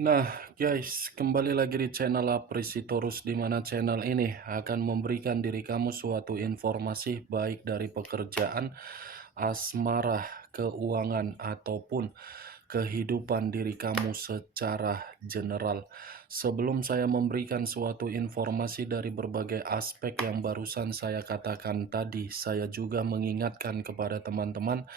Nah, guys, kembali lagi di channel Apresitorus, di mana channel ini akan memberikan diri kamu suatu informasi baik dari pekerjaan, asmara, keuangan, ataupun kehidupan diri kamu secara general. Sebelum saya memberikan suatu informasi dari berbagai aspek yang barusan saya katakan tadi, saya juga mengingatkan kepada teman-teman,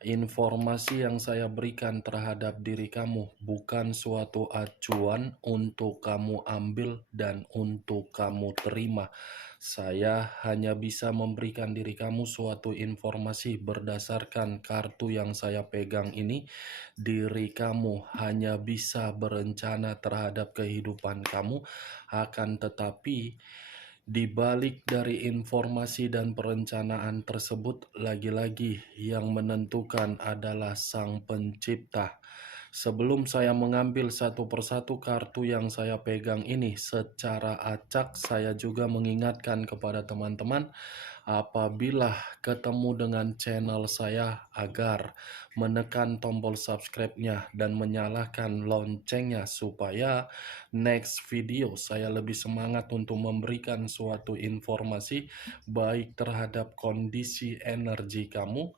informasi yang saya berikan terhadap diri kamu bukan suatu acuan untuk kamu ambil dan untuk kamu terima. Saya hanya bisa memberikan diri kamu suatu informasi berdasarkan kartu yang saya pegang ini. Diri kamu hanya bisa berencana terhadap kehidupan kamu, akan tetapi di balik dari informasi dan perencanaan tersebut, lagi-lagi yang menentukan adalah Sang Pencipta. Sebelum saya mengambil satu persatu kartu yang saya pegang ini secara acak, saya juga mengingatkan kepada teman-teman, apabila ketemu dengan channel saya, agar menekan tombol subscribe-nya dan menyalakan loncengnya supaya next video saya lebih semangat untuk memberikan suatu informasi baik terhadap kondisi energi kamu,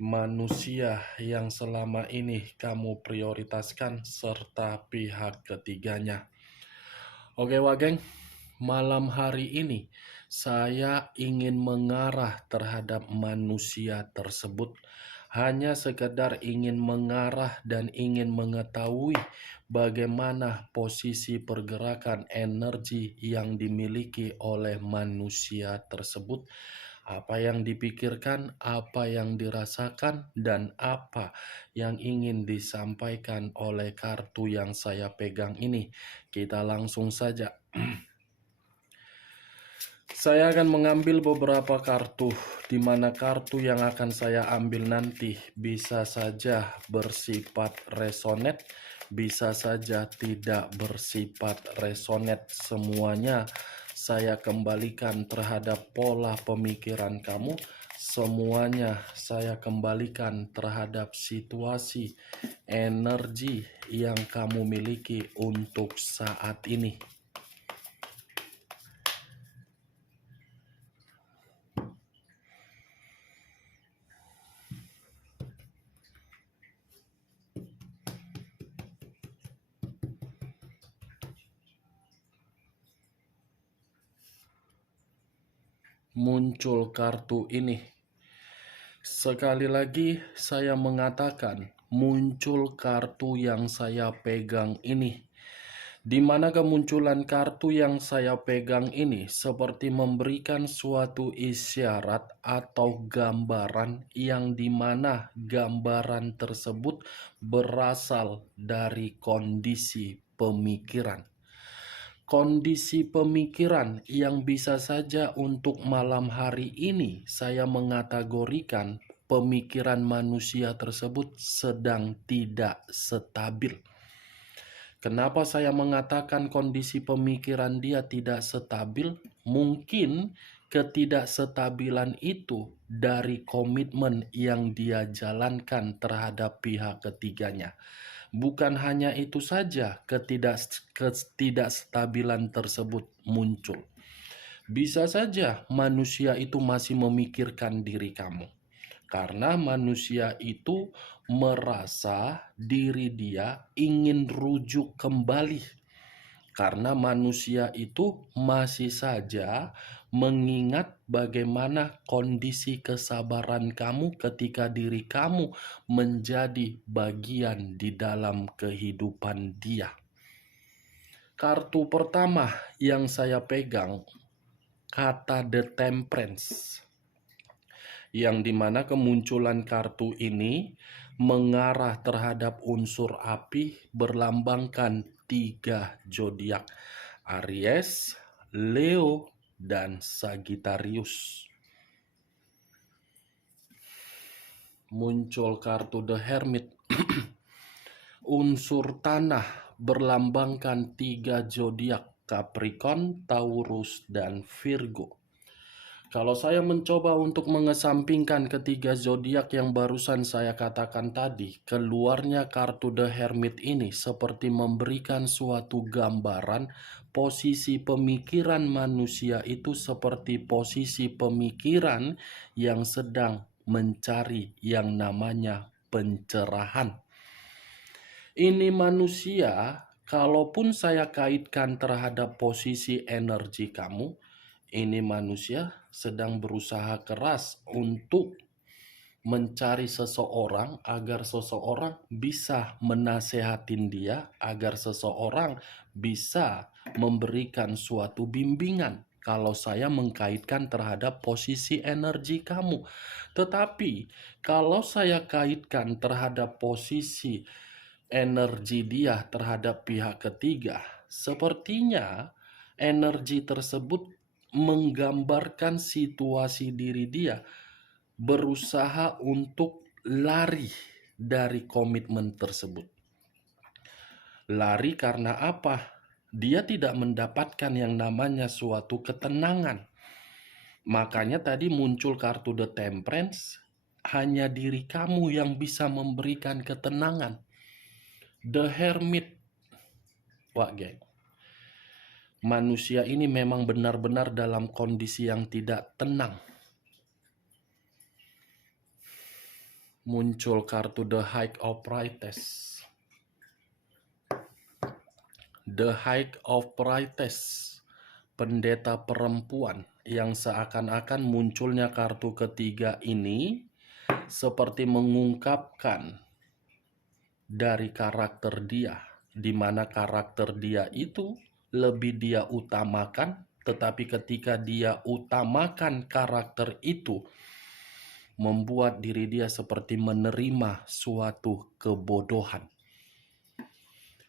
manusia yang selama ini kamu prioritaskan, serta pihak ketiganya. Oke, Wageng, malam hari ini saya ingin mengarah terhadap manusia tersebut. Hanya sekedar ingin mengarah dan ingin mengetahui bagaimana posisi pergerakan energi yang dimiliki oleh manusia tersebut. Apa yang dipikirkan, apa yang dirasakan, dan apa yang ingin disampaikan oleh kartu yang saya pegang ini. Kita langsung saja. Saya akan mengambil beberapa kartu, di mana kartu yang akan saya ambil nanti bisa saja bersifat resonet, bisa saja tidak bersifat resonet. Semuanya saya kembalikan terhadap pola pemikiran kamu. Semuanya saya kembalikan terhadap situasi energi yang kamu miliki untuk saat ini. Muncul kartu ini. Sekali lagi saya mengatakan, muncul kartu yang saya pegang ini. Di mana kemunculan kartu yang saya pegang ini seperti memberikan suatu isyarat atau gambaran, yang dimana gambaran tersebut berasal dari kondisi pemikiran. Kondisi pemikiran yang bisa saja untuk malam hari ini saya mengategorikan pemikiran manusia tersebut sedang tidak stabil. Kenapa saya mengatakan kondisi pemikiran dia tidak stabil? Mungkin ketidakstabilan itu dari komitmen yang dia jalankan terhadap pihak ketiganya. Bukan hanya itu saja, ketidakstabilan tersebut muncul. Bisa saja manusia itu masih memikirkan diri kamu. Karena manusia itu merasa diri dia ingin rujuk kembali. Karena manusia itu masih saja mengingat bagaimana kondisi kesabaran kamu ketika diri kamu menjadi bagian di dalam kehidupan dia. Kartu pertama yang saya pegang, kata The Temperance, yang dimana kemunculan kartu ini mengarah terhadap unsur api, berlambangkan 3 zodiak: Aries, Leo, dan Sagittarius. Muncul kartu The Hermit. Unsur tanah, berlambangkan 3 zodiak: Capricorn, Taurus, dan Virgo. Kalau saya mencoba untuk mengesampingkan ketiga zodiak yang barusan saya katakan tadi, keluarnya kartu The Hermit ini seperti memberikan suatu gambaran posisi pemikiran manusia itu seperti posisi pemikiran yang sedang mencari yang namanya pencerahan. Ini manusia, kalaupun saya kaitkan terhadap posisi energi kamu, ini manusia sedang berusaha keras untuk mencari seseorang agar seseorang bisa menasehatin dia, agar seseorang bisa memberikan suatu bimbingan. Kalau saya mengkaitkan terhadap posisi energi kamu, tetapi kalau saya kaitkan terhadap posisi energi dia terhadap pihak ketiga, sepertinya energi tersebut menggambarkan situasi diri dia berusaha untuk lari dari komitmen tersebut. Lari karena apa? Dia tidak mendapatkan yang namanya suatu ketenangan. Makanya tadi muncul kartu The Temperance, hanya diri kamu yang bisa memberikan ketenangan. The Hermit, wah geng, manusia ini memang benar-benar dalam kondisi yang tidak tenang. Muncul kartu The High of Priestess. The High of Priestess, pendeta perempuan, yang seakan-akan munculnya kartu ketiga ini seperti mengungkapkan dari karakter dia, di mana karakter dia itu lebih dia utamakan, tetapi ketika dia utamakan karakter itu, membuat diri dia seperti menerima suatu kebodohan.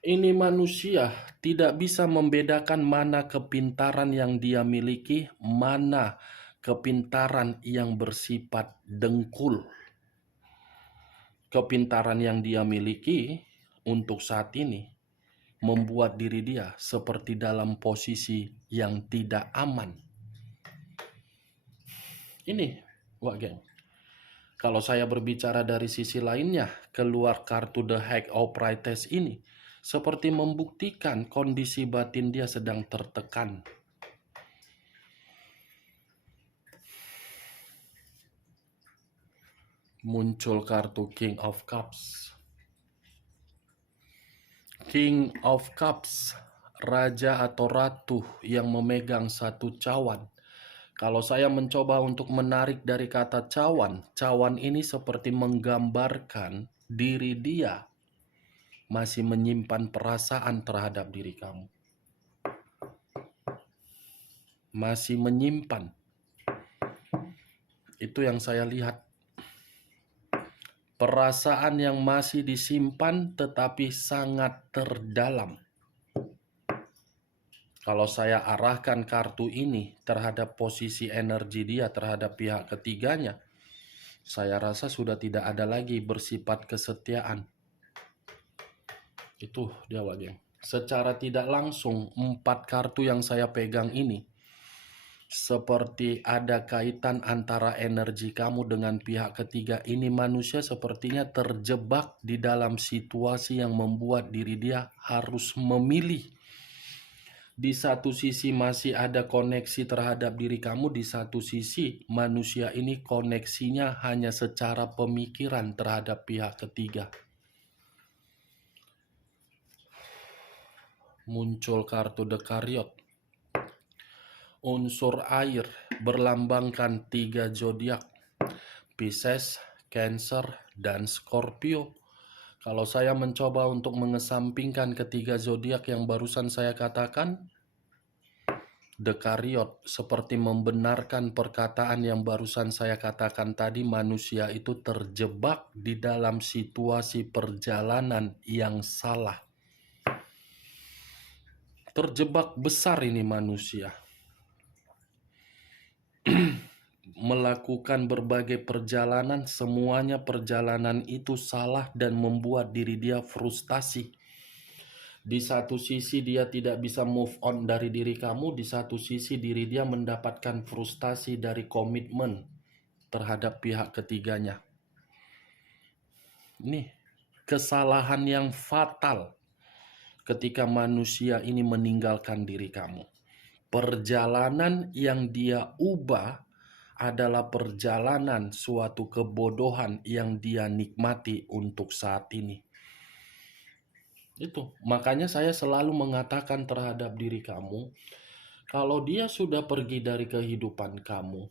Ini manusia tidak bisa membedakan mana kepintaran yang dia miliki, mana kepintaran yang bersifat dengkul. Kepintaran yang dia miliki untuk saat ini membuat diri dia seperti dalam posisi yang tidak aman. Ini, wah geng, kalau saya berbicara dari sisi lainnya, keluar kartu The High of Priestess ini seperti membuktikan kondisi batin dia sedang tertekan. Muncul kartu King of Cups. King of Cups, raja atau ratu yang memegang satu cawan. Kalau saya mencoba untuk menarik dari kata cawan, cawan ini seperti menggambarkan diri dia masih menyimpan perasaan terhadap diri kamu. Masih menyimpan. Itu yang saya lihat. Perasaan yang masih disimpan tetapi sangat terdalam. Kalau saya arahkan kartu ini terhadap posisi energi dia terhadap pihak ketiganya, saya rasa sudah tidak ada lagi bersifat kesetiaan. Itu dia geng. Secara tidak langsung 4 kartu yang saya pegang ini seperti ada kaitan antara energi kamu dengan pihak ketiga. Ini manusia sepertinya terjebak di dalam situasi yang membuat diri dia harus memilih. Di satu sisi masih ada koneksi terhadap diri kamu, di satu sisi manusia ini koneksinya hanya secara pemikiran terhadap pihak ketiga. Muncul kartu The Chariot. Unsur air berlambangkan 3 zodiak, Pisces, Cancer, dan Scorpio. Kalau saya mencoba untuk mengesampingkan ketiga zodiak yang barusan saya katakan, The Chariot seperti membenarkan perkataan yang barusan saya katakan tadi, manusia itu terjebak di dalam situasi perjalanan yang salah. Terjebak besar ini manusia. Melakukan berbagai perjalanan, semuanya perjalanan itu salah dan membuat diri dia frustasi. Di satu sisi dia tidak bisa move on dari diri kamu, di satu sisi diri dia mendapatkan frustasi dari komitmen terhadap pihak ketiganya. Ini kesalahan yang fatal ketika manusia ini meninggalkan diri kamu. Perjalanan yang dia ubah adalah perjalanan suatu kebodohan yang dia nikmati untuk saat ini. Itu makanya saya selalu mengatakan terhadap diri kamu, kalau dia sudah pergi dari kehidupan kamu,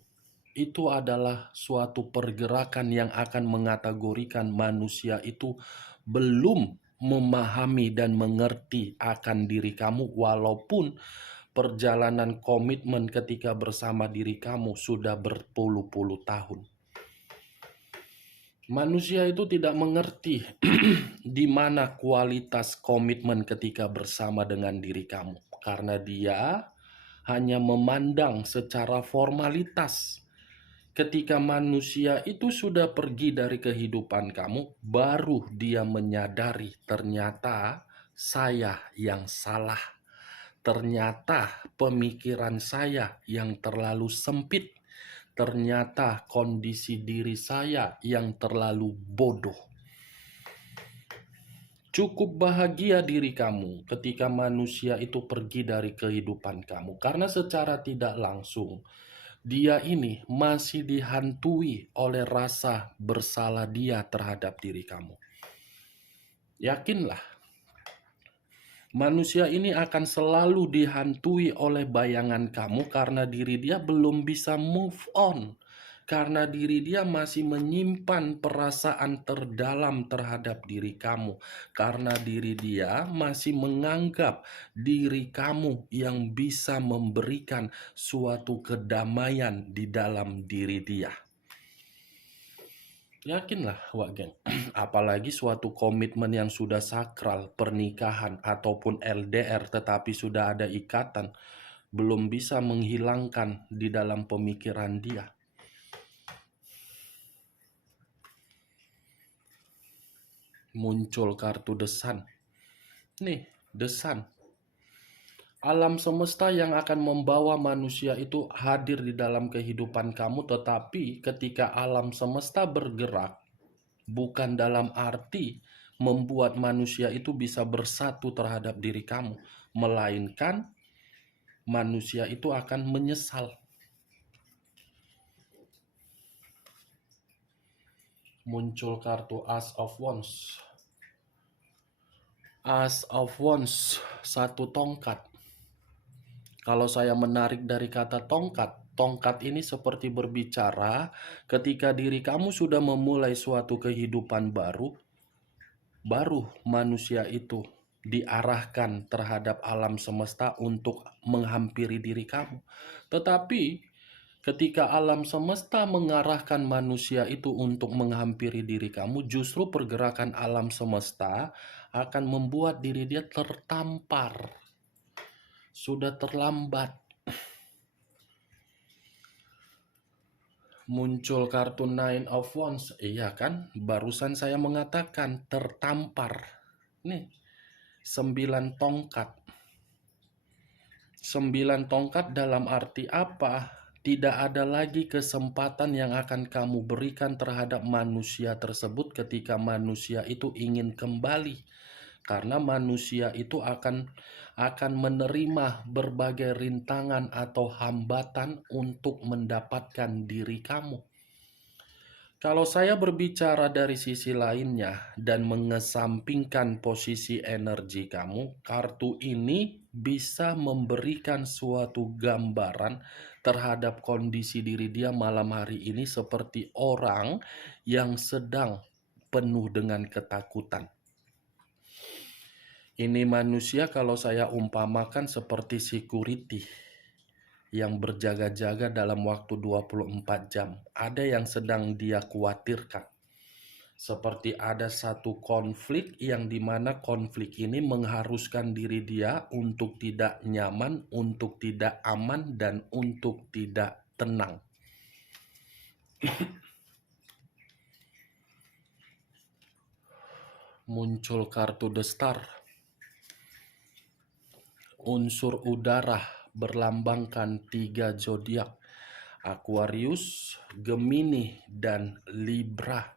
itu adalah suatu pergerakan yang akan mengategorikan manusia itu belum memahami dan mengerti akan diri kamu, walaupun perjalanan komitmen ketika bersama diri kamu sudah berpuluh-puluh tahun. Manusia itu tidak mengerti di mana kualitas komitmen ketika bersama dengan diri kamu, karena dia hanya memandang secara formalitas. Ketika manusia itu sudah pergi dari kehidupan kamu, baru dia menyadari ternyata saya yang salah. Ternyata pemikiran saya yang terlalu sempit. Ternyata kondisi diri saya yang terlalu bodoh. Cukup bahagia diri kamu ketika manusia itu pergi dari kehidupan kamu, karena secara tidak langsung dia ini masih dihantui oleh rasa bersalah dia terhadap diri kamu. Yakinlah, manusia ini akan selalu dihantui oleh bayangan kamu karena diri dia belum bisa move on. Karena diri dia masih menyimpan perasaan terdalam terhadap diri kamu. Karena diri dia masih menganggap diri kamu yang bisa memberikan suatu kedamaian di dalam diri dia. Yakinlah, Wak Geng. Apalagi suatu komitmen yang sudah sakral, pernikahan ataupun LDR, tetapi sudah ada ikatan, belum bisa menghilangkan di dalam pemikiran dia. Muncul kartu The Sun. Nih, The Sun. Alam semesta yang akan membawa manusia itu hadir di dalam kehidupan kamu, tetapi ketika alam semesta bergerak, bukan dalam arti membuat manusia itu bisa bersatu terhadap diri kamu, melainkan manusia itu akan menyesal. Muncul kartu Ace of Wands. Ace of Wands, satu tongkat. Kalau saya menarik dari kata tongkat, tongkat ini seperti berbicara ketika diri kamu sudah memulai suatu kehidupan baru manusia itu diarahkan terhadap alam semesta untuk menghampiri diri kamu. Tetapi ketika alam semesta mengarahkan manusia itu untuk menghampiri diri kamu, justru pergerakan alam semesta akan membuat diri dia tertampar. Sudah terlambat. Muncul kartu Nine of Wands. Iya kan? Barusan saya mengatakan tertampar. Nih, 9 tongkat. 9 tongkat dalam arti apa? Tidak ada lagi kesempatan yang akan kamu berikan terhadap manusia tersebut ketika manusia itu ingin kembali. Karena manusia itu akan menerima berbagai rintangan atau hambatan untuk mendapatkan diri kamu. Kalau saya berbicara dari sisi lainnya dan mengesampingkan posisi energi kamu, kartu ini bisa memberikan suatu gambaran terhadap kondisi diri dia malam hari ini seperti orang yang sedang penuh dengan ketakutan. Ini manusia kalau saya umpamakan seperti security yang berjaga-jaga dalam waktu 24 jam. Ada yang sedang dia khawatirkan. Seperti ada satu konflik yang dimana konflik ini mengharuskan diri dia untuk tidak nyaman, untuk tidak aman, dan untuk tidak tenang. Muncul kartu The Star. Unsur udara berlambangkan 3 zodiak: Aquarius, Gemini, dan Libra.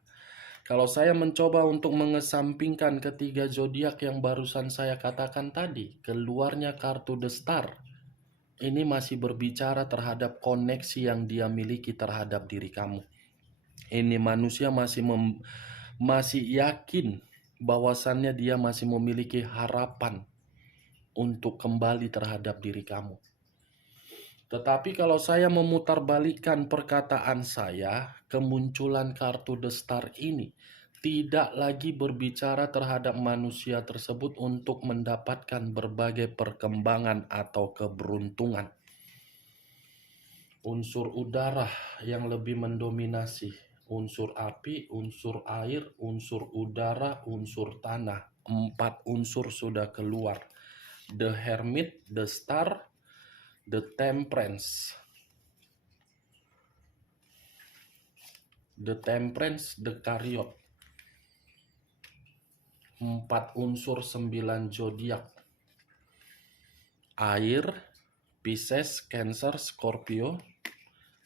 Kalau saya mencoba untuk mengesampingkan ketiga zodiak yang barusan saya katakan tadi, keluarnya kartu The Star. Ini masih berbicara terhadap koneksi yang dia miliki terhadap diri kamu. Ini manusia masih yakin bahwasannya dia masih memiliki harapan untuk kembali terhadap diri kamu. Tetapi kalau saya memutarbalikkan perkataan saya, kemunculan kartu The Star ini tidak lagi berbicara terhadap manusia tersebut untuk mendapatkan berbagai perkembangan atau keberuntungan. Unsur udara yang lebih mendominasi, unsur api, unsur air, unsur udara, unsur tanah. 4 unsur sudah keluar. The Hermit, The Star, The Temperance, The Chariot. 4 unsur 9 zodiak. Air, Pisces, Cancer, Scorpio.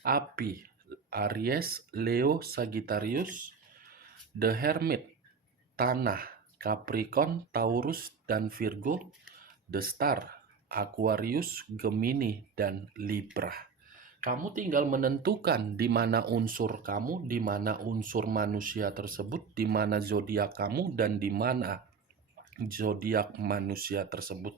Api, Aries, Leo, Sagittarius. The Hermit, tanah, Capricorn, Taurus, dan Virgo. The Star, Aquarius, Gemini, dan Libra. Kamu tinggal menentukan di mana unsur kamu, di mana unsur manusia tersebut, di mana zodiak kamu, dan di mana zodiak manusia tersebut.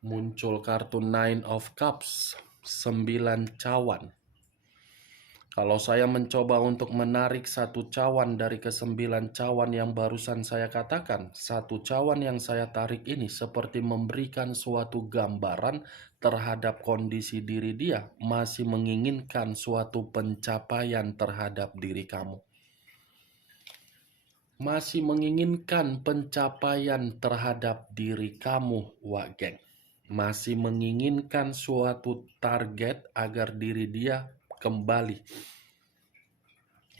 Muncul kartu Nine of Cups, 9 cawan. Kalau saya mencoba untuk menarik 1 cawan dari ke-9 cawan yang barusan saya katakan, 1 cawan yang saya tarik ini seperti memberikan suatu gambaran terhadap kondisi diri dia masih menginginkan suatu pencapaian terhadap diri kamu. Masih menginginkan pencapaian terhadap diri kamu, Wak Geng. Masih menginginkan suatu target agar diri dia kembali.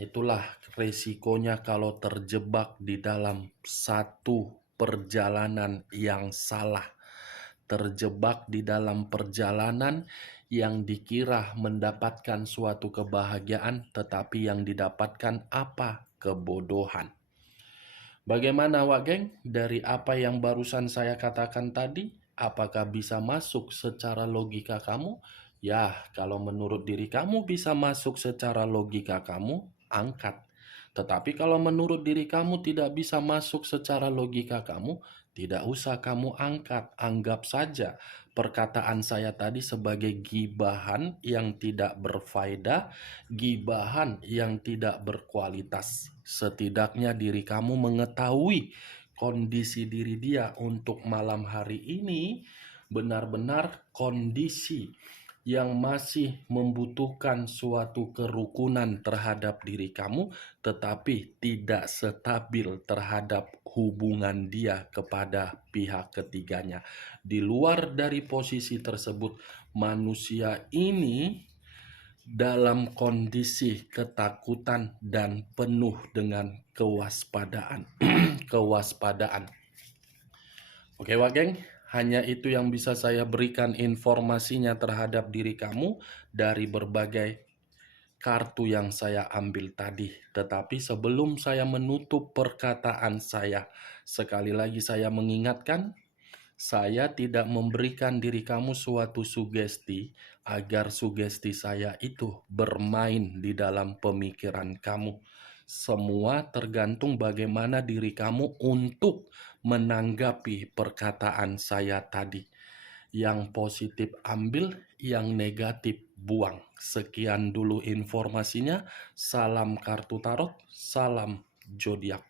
Itulah resikonya kalau terjebak di dalam satu perjalanan yang salah. Terjebak di dalam perjalanan yang dikira mendapatkan suatu kebahagiaan, tetapi yang didapatkan apa? Kebodohan. Bagaimana, Wak Geng? Dari apa yang barusan saya katakan tadi, apakah bisa masuk secara logika kamu? Ya, kalau menurut diri kamu bisa masuk secara logika kamu, angkat. Tetapi kalau menurut diri kamu tidak bisa masuk secara logika kamu, tidak usah kamu angkat. Anggap saja perkataan saya tadi sebagai gibahan yang tidak berfaedah, gibahan yang tidak berkualitas. Setidaknya diri kamu mengetahui kondisi diri dia untuk malam hari ini benar-benar kondisi yang masih membutuhkan suatu kerukunan terhadap diri kamu, tetapi tidak stabil terhadap hubungan dia kepada pihak ketiganya. Di luar dari posisi tersebut, manusia ini dalam kondisi ketakutan dan penuh dengan kewaspadaan. Kewaspadaan. Oke, Wak Geng, hanya itu yang bisa saya berikan informasinya terhadap diri kamu dari berbagai kartu yang saya ambil tadi. Tetapi sebelum saya menutup perkataan saya, sekali lagi saya mengingatkan, saya tidak memberikan diri kamu suatu sugesti agar sugesti saya itu bermain di dalam pemikiran kamu. Semua tergantung bagaimana diri kamu untuk menanggapi perkataan saya tadi. Yang positif ambil, yang negatif buang. Sekian dulu informasinya. Salam kartu tarot, salam zodiak.